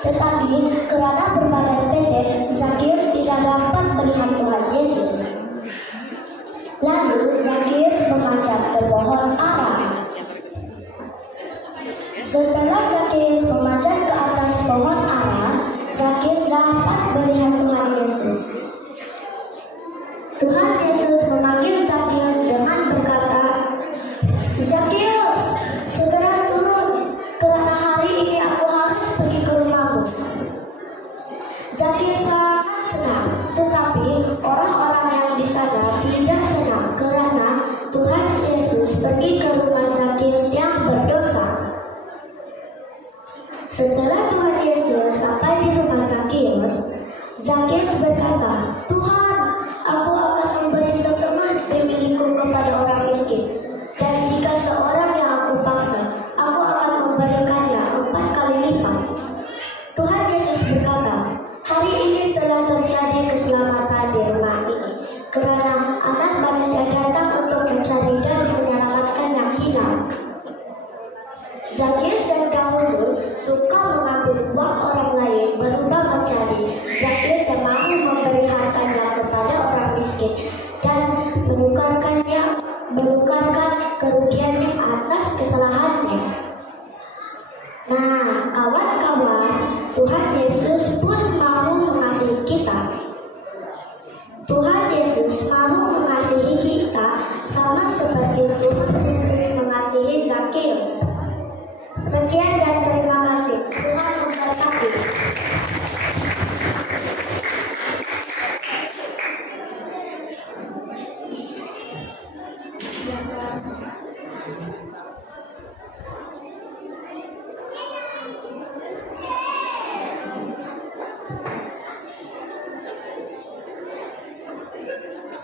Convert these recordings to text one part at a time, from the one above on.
Tetapi karena berbadan pendek, Zakius tidak dapat melihat Tuhan Yesus. Lalu Zakius memanjat ke pohon ara. Setelah Zakius memanjat ke atas pohon ara, Zakius dapat melihat Tuhan Yesus. Tuhan Yesus memanggil Zakius dengan berkata, "Zakius, segera turun, karena hari ini aku harus pergi ke rumahmu." Zakius sangat senang, tetapi orang-orang yang di sana tidak senang karena Tuhan Yesus pergi ke rumah Zakius yang berdosa. Setelah Tuhan Yesus sampai di rumah Zakius, Zakius berkata, "Tuhan, aku akan memberi setengah dari milikku kepada orang miskin. Dan jika seorang yang aku paksa, aku akan memberikannya 4 kali lipat." Tuhan Yesus berkata, "Hari ini telah terjadi keselamatan di rumah ini, karena Anak Manusia datang untuk mencari dan menyelamatkan yang hilang." Zakius yang dahulu suka mengambil uang orang lain berubah menjadi Zakius yang mau memberi hartanya kepada orang miskin dan menukarkan kerugiannya atas kesalahannya. Nah, kawan-kawan, Tuhan Yesus pun mau mengasihi kita. Tuhan Yesus mau mengasihi kita sama seperti Tuhan Yesus mengasihi Zakius. Sekian dan terima kasih. Tuhan memberkati.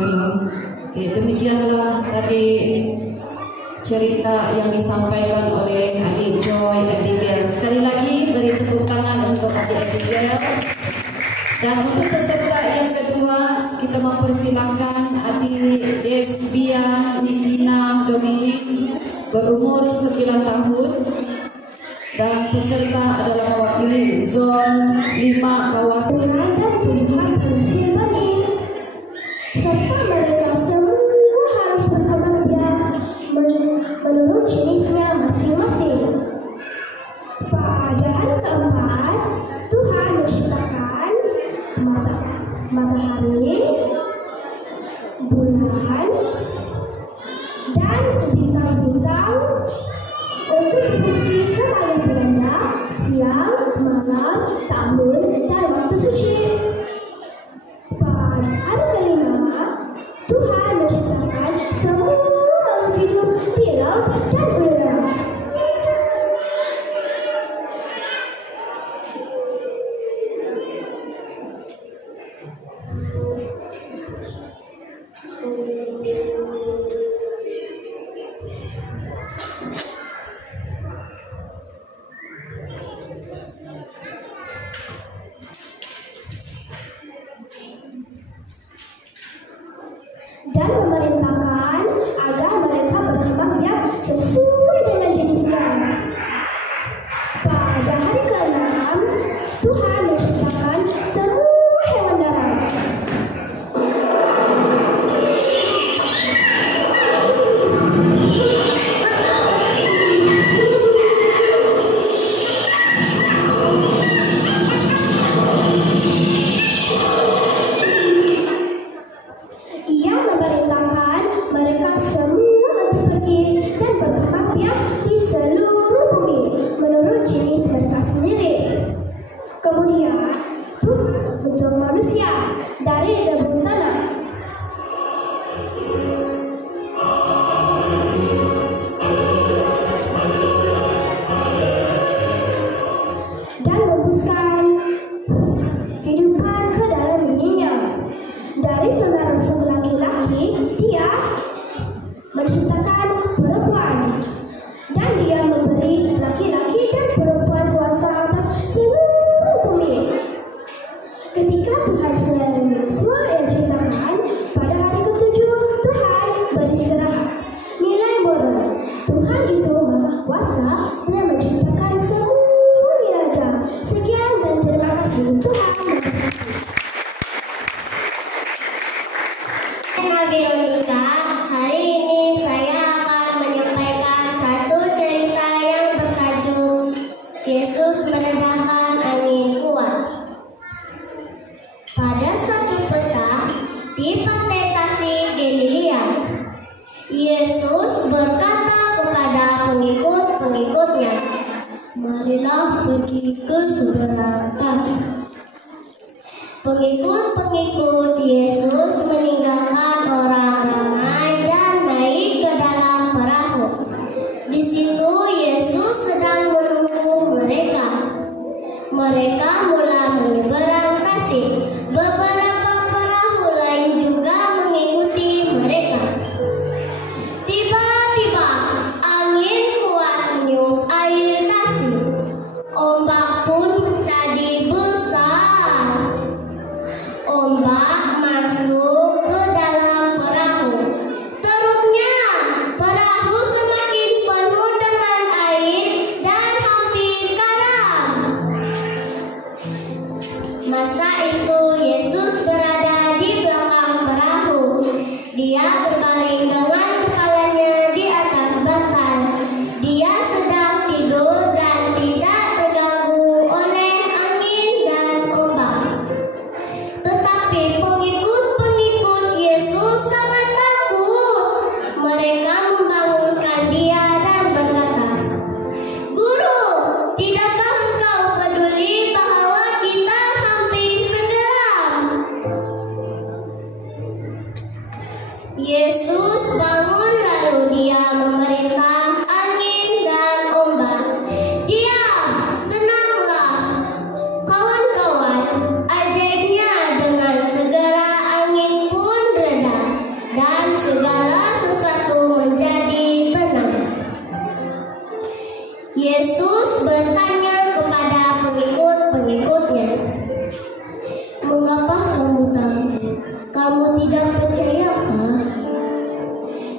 Halo, oke, demikianlah tadi cerita yang disampaikan oleh adik Joy Abigail. Sekali lagi beri tepuk tangan untuk adik Abigail. Dan untuk peserta yang kedua, kita mempersilakan adik Desbia Nikina Dominik berumur 9 tahun. Dan peserta adalah mewakili zon 5 kawasan. Tuhan Pensilvania, serta mereka semua harus berkembang biak menurut jenisnya masing-masing. Pada hari keempat, Tuhan menciptakan matahari, bulan, dan bintang-bintang untuk fungsi sebagai penanda siang, malam, tahun, dan waktu suci. Pada hari kelima, Tuhan menciptakan semua makhluk hidup di laut dan udara. Dan memerintahkan agar mereka berkembang biak sesuai dengan jenisnya. Pada hari ke-6, Tuhan menciptakan semua hewan darat. Ia memerintahkan mereka semua untuk pergi dan berkembang biak meningkat, hari ini saya akan menyampaikan satu cerita yang bertajuk Yesus meredahkan angin kuat. Pada suatu petang di pantai Tasik Galilea, Yesus berkata kepada pengikut-pengikutnya, "Marilah pergi ke seberang atas." Pengikut-pengikut Yesus meninggalkan orang ramai dan naik ke dalam perahu. Di situ Yesus sedang menunggu mereka. Mereka mulai menyeberang Tasik. Beberapa perahu lain juga mengikuti mereka. Tiba-tiba angin kuat meniup air Tasik. Ombak pun menjadi besar. Ombak masuk ke dalam perahu. Terusnya, perahu semakin penuh dengan air dan hampir karam. Masa itu Yesus berada di belakang perahu. Dia berbaring dengan kepalanya di atas bantal. Dia sedang tidur dan tidak terganggu oleh angin dan ombak. Tetapi pengikut-pengikut Yesus sangat takut. Mereka membangunkan dia dan berkata, "Guru, tidakkah engkau peduli bahwa kita hampir tenggelam?" Yesus bangun lalu dia memerintah angin dan ombak, "Diam, tenanglah." Kawan-kawan, ajaibnya dengan segera angin pun reda dan segala sesuatu menjadi tenang. Yesus bertanya kepada pengikut-pengikutnya, "Mengapa kamu takut? Kamu tidak percayakah?"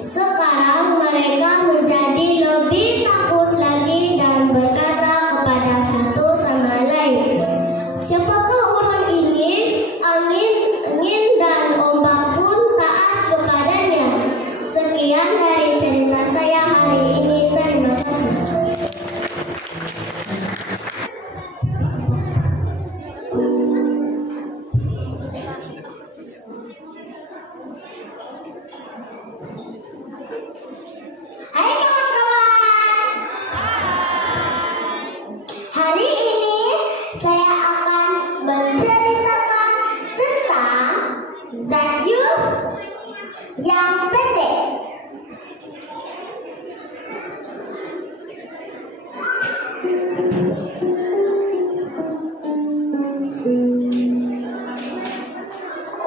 Sekarang mereka menjadi lebih takut lagi dan berkata kepada satu sama lain, "Siapakah orang ini? Angin dan ombak pun taat kepadanya." Sekian dari cerita saya hari ini. Terima kasih. Hai kawan-kawan. Hari ini saya akan menceritakan tentang Zakheus yang pendek.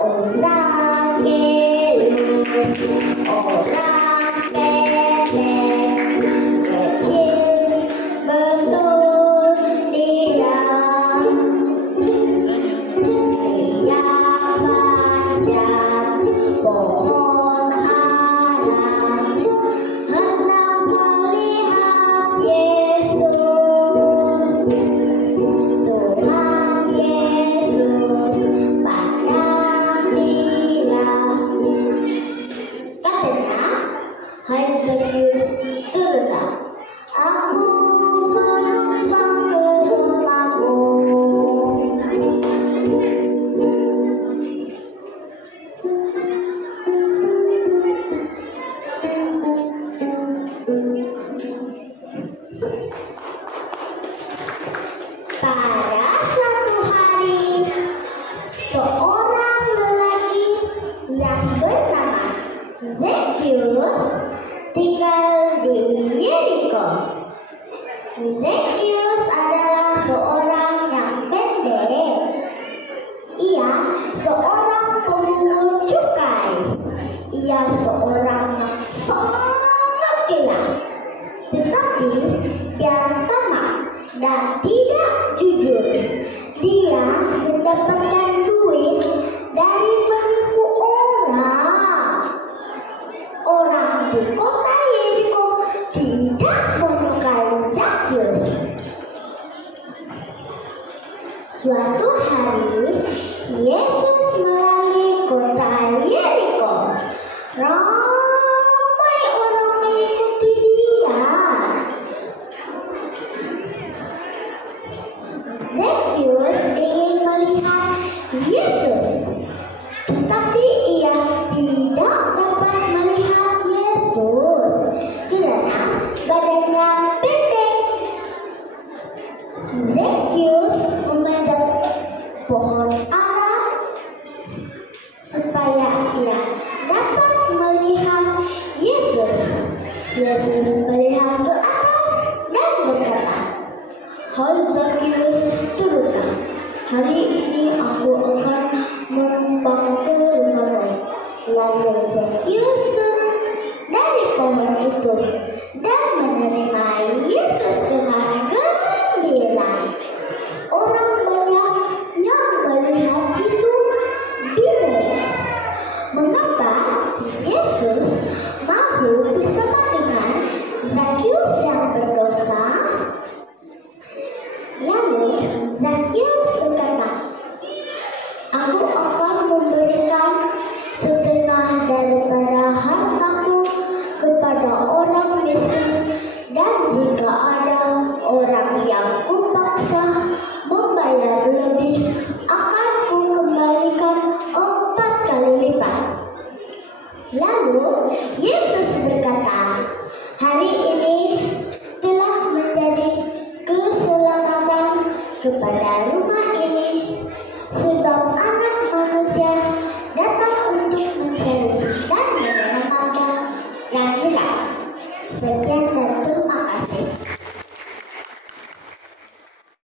Oh Zakheus, orang pendek, kecil betul dia. Dia panjat pohon ara, hendak melihat Yesus. Tuhan Yesus pandang dia. Katanya, "Hai Zakheus, turunlah. Aku menumpang ke rumahmu." Pada suatu hari, seorang lelaki yang bernama Zakheus tinggal di Yeriko. Zakheus adalah seorang yang pendek. Ia seorang pemungut cukai. Ia seorang yang sangat gila. Tetapi dia tamak dan tidak jujur. Dia mendapatkan duit dari penipu orang. Orang di kota Yeriko tidak menyukai Zakheus. Suatu hari, Yesus melalui kota Yeriko. Yesus melihat ke atas dan berkata, "Hai Zakius, turunlah. Hari ini aku akan menumpang ke rumahmu." Lalu Zakius turun dari pohon itu dan menerima Yesus dengan gembira. Orang banyak yang melihat itu bingung. Mengapa Yesus mau bersama dengan Zakius yang berdosa? Lalu Zakius berkata, "Aku akan memberikan setengah daripada hartaku kepada orang miskin, dan jika ada orang yang kupaksa membayar lebih, akan kukembalikan 4 kali lipat." Lalu Yesus berkata, "Hari ini telah menjadi keselamatan kepada rumah ini, sebab Anak Manusia datang untuk mencari dan menyelamatkan yang hilang." Sekian